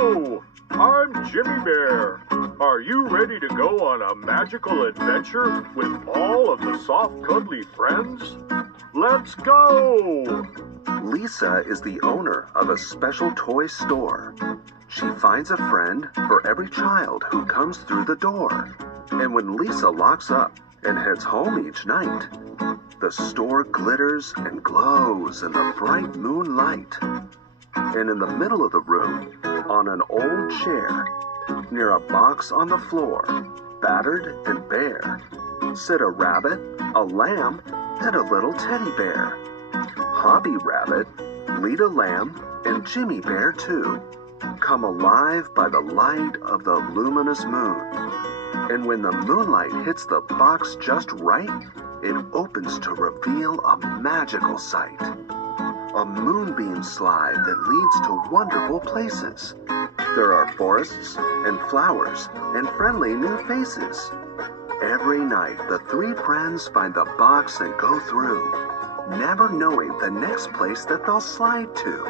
Hello, I'm Jimmy Bear. Are you ready to go on a magical adventure with all of the Soft Cuddly Friends? Let's go! Lisa is the owner of a special toy store. She finds a friend for every child who comes through the door. And when Lisa locks up and heads home each night, the store glitters and glows in the bright moonlight. And in the middle of the room, on an old chair, near a box on the floor, battered and bare, sit a rabbit, a lamb, and a little teddy bear. Hoppie Rabbit, Lita Lamb, and Jimmy Bear, too, come alive by the light of the luminous moon. And when the moonlight hits the box just right, it opens to reveal a magical sight. A moonbeam slide that leads to wonderful places. There are forests and flowers and friendly new faces. Every night, the three friends find the box and go through, never knowing the next place that they'll slide to.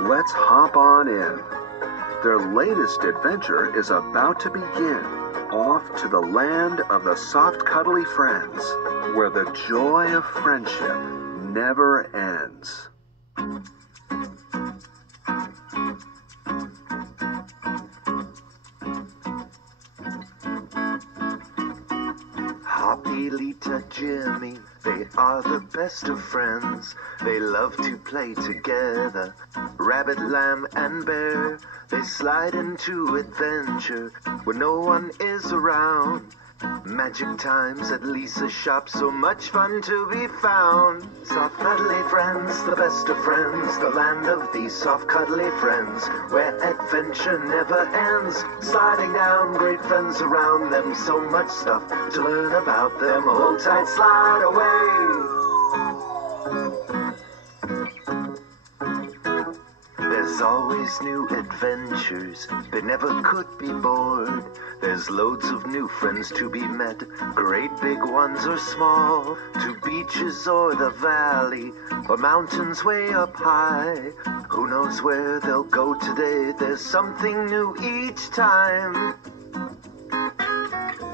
Let's hop on in. Their latest adventure is about to begin, off to the land of the Soft Cuddly Friends, where the joy of friendship never ends. Hoppie, Lita, Jimmy, they are the best of friends. They love to play together. Rabbit, lamb, and bear, they slide into adventure when no one is around. Magic times at Lisa's shop, so much fun to be found. Soft cuddly friends, the best of friends, the land of these soft cuddly friends, where adventure never ends. Sliding down, great friends around them, so much stuff to learn about them. Hold tight, slide away. There's always new adventures, they never could be bored. There's loads of new friends to be met, great big ones or small. To beaches or the valley, or mountains way up high. Who knows where they'll go today, there's something new each time.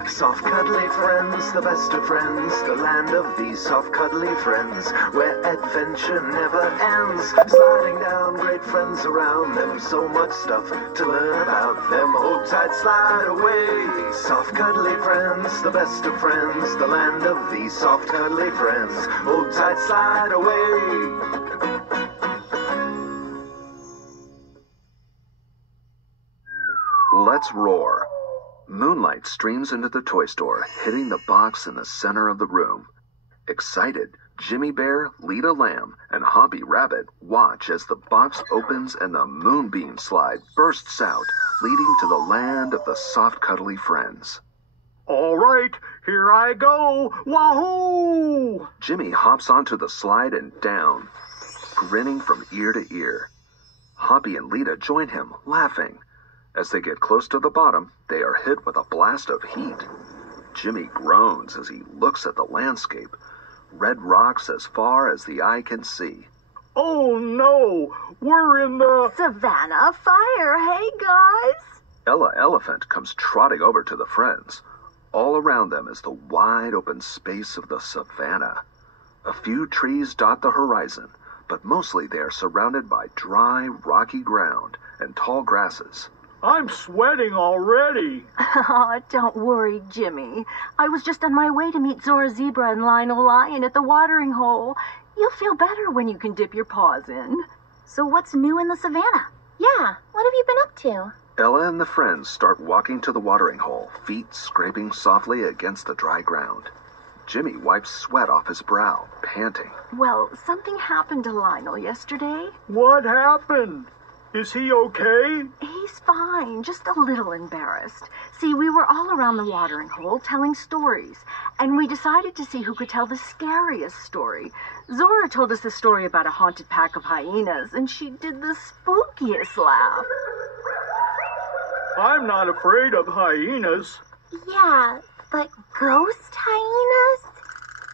Soft cuddly friends, the best of friends, the land of these soft cuddly friends, where adventure never ends. Sliding down, great friends around them, so much stuff to learn about them. Hold tight, slide away. Soft cuddly friends, the best of friends, the land of these soft cuddly friends. Hold tight, slide away. Let's roar. Moonlight streams into the toy store, hitting the box in the center of the room. Excited, Jimmy Bear, Lita Lamb, and Hoppie Rabbit watch as the box opens and the moonbeam slide bursts out, leading to the land of the soft cuddly friends. All right, here I go. Wahoo! Jimmy hops onto the slide and down, grinning from ear to ear. Hoppie and Lita join him, laughing. As they get close to the bottom, they are hit with a blast of heat. Jimmy groans as he looks at the landscape. Red rocks as far as the eye can see. Oh no, we're in the Savannah fire, hey guys! Ella Elephant comes trotting over to the friends. All around them is the wide open space of the savannah. A few trees dot the horizon, but mostly they are surrounded by dry, rocky ground and tall grasses. I'm sweating already. Oh, don't worry, Jimmy. I was just on my way to meet Zora Zebra and Lionel Lion at the watering hole. You'll feel better when you can dip your paws in. So what's new in the savannah? Yeah, what have you been up to? Ella and the friends start walking to the watering hole, feet scraping softly against the dry ground. Jimmy wipes sweat off his brow, panting. Well, something happened to Lionel yesterday. What happened? Is he okay? He's fine, just a little embarrassed. See, we were all around the watering hole telling stories, and we decided to see who could tell the scariest story. Zora told us a story about a haunted pack of hyenas, and she did the spookiest laugh. I'm not afraid of hyenas. Yeah, but ghost hyenas?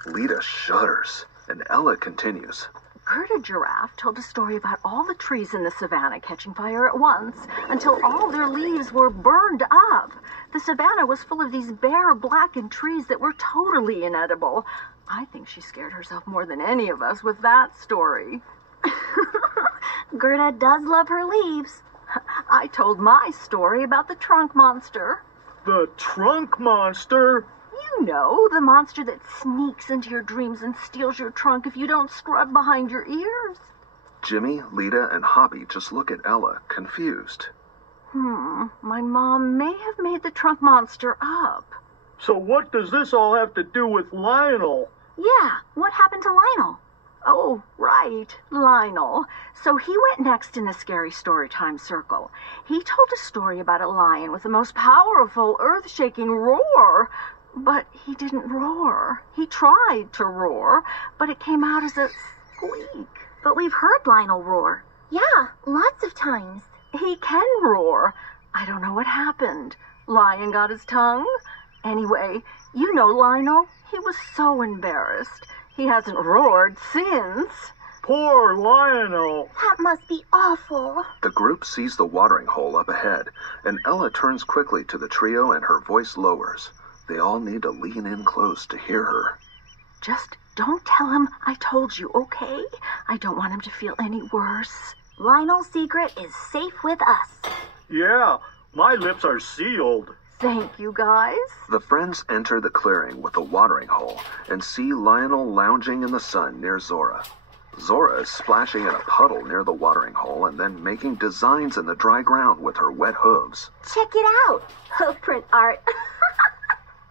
Lita shudders, and Ella continues. Gerda Giraffe told a story about all the trees in the savannah catching fire at once until all their leaves were burned up. The savannah was full of these bare, blackened trees that were totally inedible. I think she scared herself more than any of us with that story. Gerda does love her leaves. I told my story about the trunk monster. The trunk monster? You know, the monster that sneaks into your dreams and steals your trunk if you don't scrub behind your ears. Jimmy, Lita, and Hoppie just look at Ella, confused. My mom may have made the trunk monster up. So what does this all have to do with Lionel? Yeah, what happened to Lionel? Oh, right, Lionel. So he went next in the scary storytime circle. He told a story about a lion with the most powerful, earth-shaking roar. But he didn't roar. He tried to roar, but it came out as a squeak. But we've heard Lionel roar. Yeah, lots of times. He can roar. I don't know what happened. Lion got his tongue? Anyway, you know Lionel. He was so embarrassed. He hasn't roared since. Poor Lionel. That must be awful. The group sees the watering hole up ahead, and Ella turns quickly to the trio and her voice lowers. They all need to lean in close to hear her. Just don't tell him I told you, okay? I don't want him to feel any worse. Lionel's secret is safe with us. Yeah, my lips are sealed. Thank you, guys. The friends enter the clearing with the watering hole and see Lionel lounging in the sun near Zora. Zora is splashing in a puddle near the watering hole and then making designs in the dry ground with her wet hooves. Check it out. Hoof print art.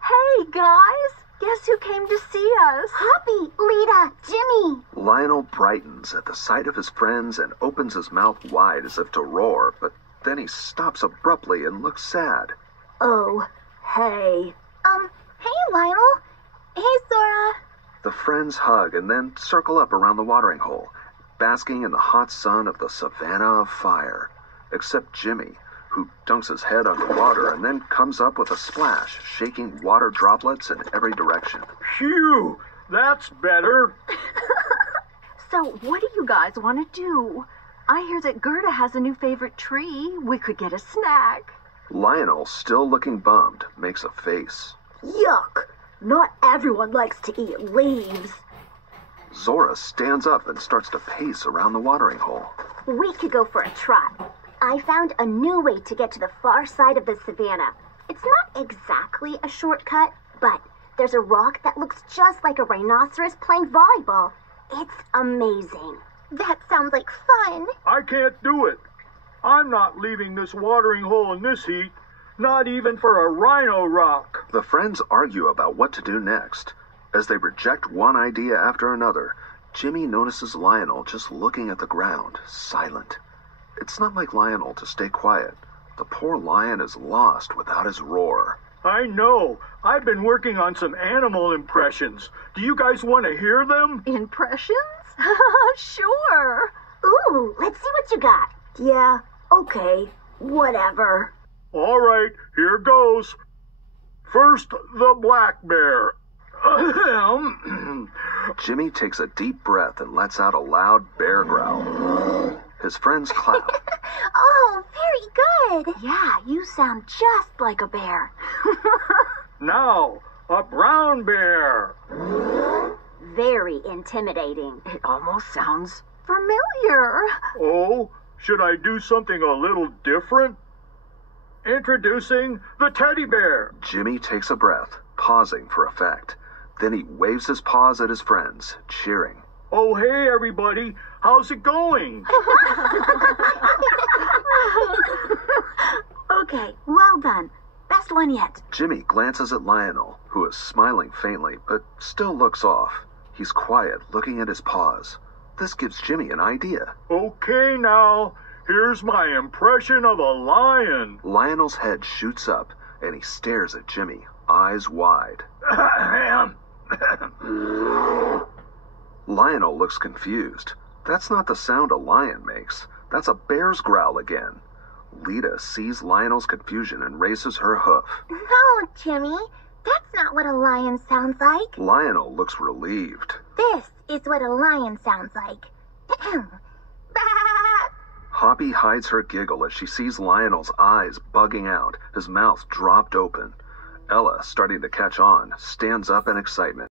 Hey, guys. Guess who came to see us? Hoppie, Lita, Jimmy. Lionel brightens at the sight of his friends and opens his mouth wide as if to roar, but then he stops abruptly and looks sad. Oh, hey. Hey, Lionel. Hey, Zora. The friends hug and then circle up around the watering hole, basking in the hot sun of the savannah of fire. Except Jimmy, who dunks his head underwater and then comes up with a splash, shaking water droplets in every direction. Phew, that's better. So what do you guys want to do? I hear that Gerda has a new favorite tree. We could get a snack. Lionel, still looking bummed, makes a face. Yuck. Not everyone likes to eat leaves. Zora stands up and starts to pace around the watering hole. We could go for a trot. I found a new way to get to the far side of the savannah. It's not exactly a shortcut, but there's a rock that looks just like a rhinoceros playing volleyball. It's amazing. That sounds like fun. I can't do it. I'm not leaving this watering hole in this heat, not even for a rhino rock. The friends argue about what to do next. As they reject one idea after another, Jimmy notices Lionel just looking at the ground, silent. It's not like Lionel to stay quiet. The poor lion is lost without his roar. I know. I've been working on some animal impressions. Do you guys want to hear them? Impressions? Sure. Ooh, let's see what you got. Yeah, okay, whatever. All right, here goes. First, the black bear. Jimmy takes a deep breath and lets out a loud bear growl. His friends clap. Oh, very good. Yeah, you sound just like a bear. Now, a brown bear. Very intimidating. It almost sounds familiar. Oh, should I do something a little different? Introducing the teddy bear. Jimmy takes a breath, pausing for effect. Then he waves his paws at his friends, cheering. Oh, hey, everybody. How's it going? Okay, well done. Best one yet. Jimmy glances at Lionel, who is smiling faintly, but still looks off. He's quiet, looking at his paws. This gives Jimmy an idea. Okay, now, here's my impression of a lion. Lionel's head shoots up, and he stares at Jimmy, eyes wide. Lionel looks confused. That's not the sound a lion makes. That's a bear's growl again. Lita sees Lionel's confusion and raises her hoof. No, Jimmy. That's not what a lion sounds like. Lionel looks relieved. This is what a lion sounds like. Hoppie hides her giggle as she sees Lionel's eyes bugging out, his mouth dropped open. Ella, starting to catch on, stands up in excitement.